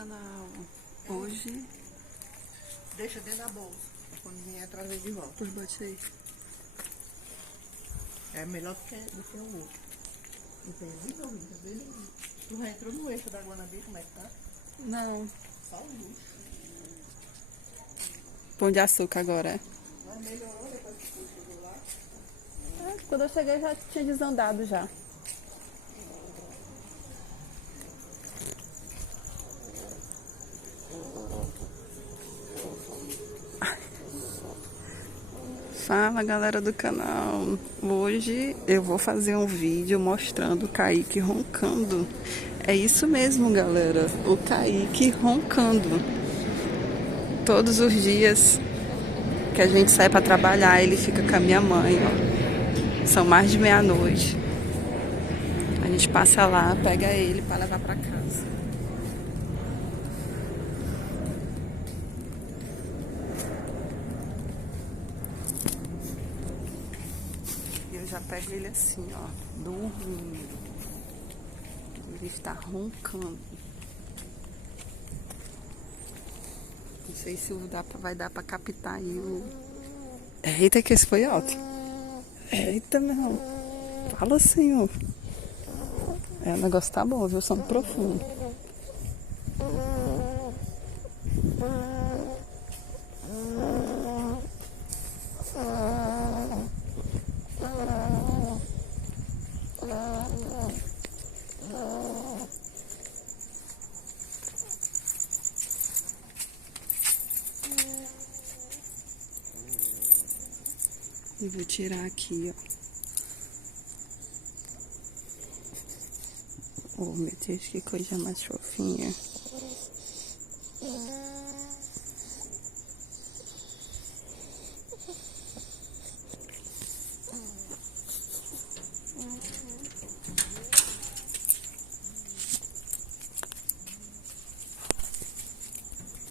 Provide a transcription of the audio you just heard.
canal. Hoje... Deixa dentro da bolsa, quando vier trazer de volta. Pois bote aí. É melhor do que o outro. Entendi, meu filho? Tu já entrou no eixo da Guanabara, como é que tá? Não. Só o luxo. Pão de açúcar agora, é? Mas melhorou depois que tu chegou lá? Quando eu cheguei já tinha desandado já. Fala, galera do canal. Hoje eu vou fazer um vídeo mostrando o Kaique roncando. É isso mesmo, galera. O Kaique roncando. Todos os dias que a gente sai para trabalhar, ele fica com a minha mãe, ó. São mais de meia-noite. A gente passa lá, pega ele para levar para casa. Eu já pego ele assim, ó, dormindo. Ele está roncando. Não sei se vai dar pra captar aí o... Eita, que esse foi alto. Eita, não. Fala, senhor. É, o negócio tá bom, viu? Sono profundo. E vou tirar aqui, ó. Oh, meu Deus, que coisa mais fofinha.